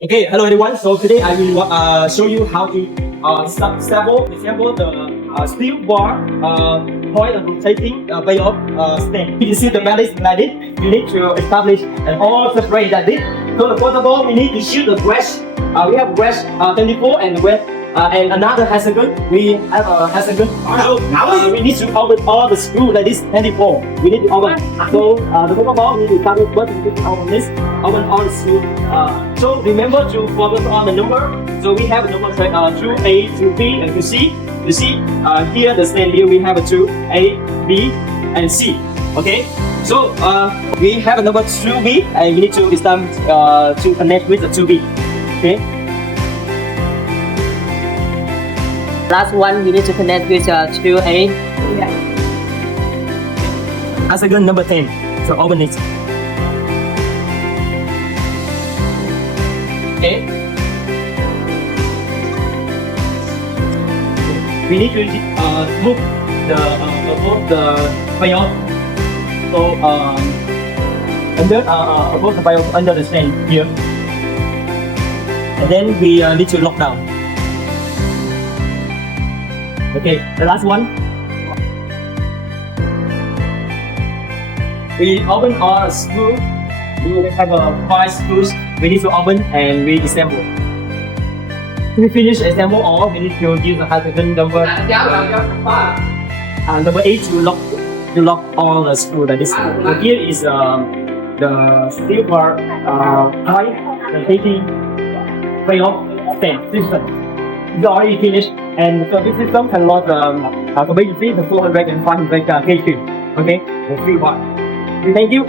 Okay, hello everyone. So today I will show you how to disassemble the steel bar coil and rotating payoff stand. You see the balance like this. You need to establish and all separate like this. So the first of all, we need to shoot the brush. We have brush 24 and another hexagon. We have a hexagon. So we need to open all the screws like this 24. We need to open. So the first of all, we need to start with first we need to open this. Open all the screws. So remember to focus on the number. So we have a number through A, through B, and to C. You see here the stand here we have a through A, B, and C. Okay. So we have a number 2B, and we need to start to connect with the 2B. Okay. Last one, you need to connect with 2A. Hexagon number 10. So open it. Okay. We need to move above the payoff. So above the payoff under the stand here. And then we need to lock down. Okay, the last one. We open our screw. We have 5 screws. We need to open and we assemble. To finish assemble all, we need to use the hexagon number number 8 to lock all the screws like this. So here is the steel bar pipe, the taking payoff stand system. It's already finished, and so this system can load the capability the 400 and 500 kg. Okay, the 3 bar. Thank you.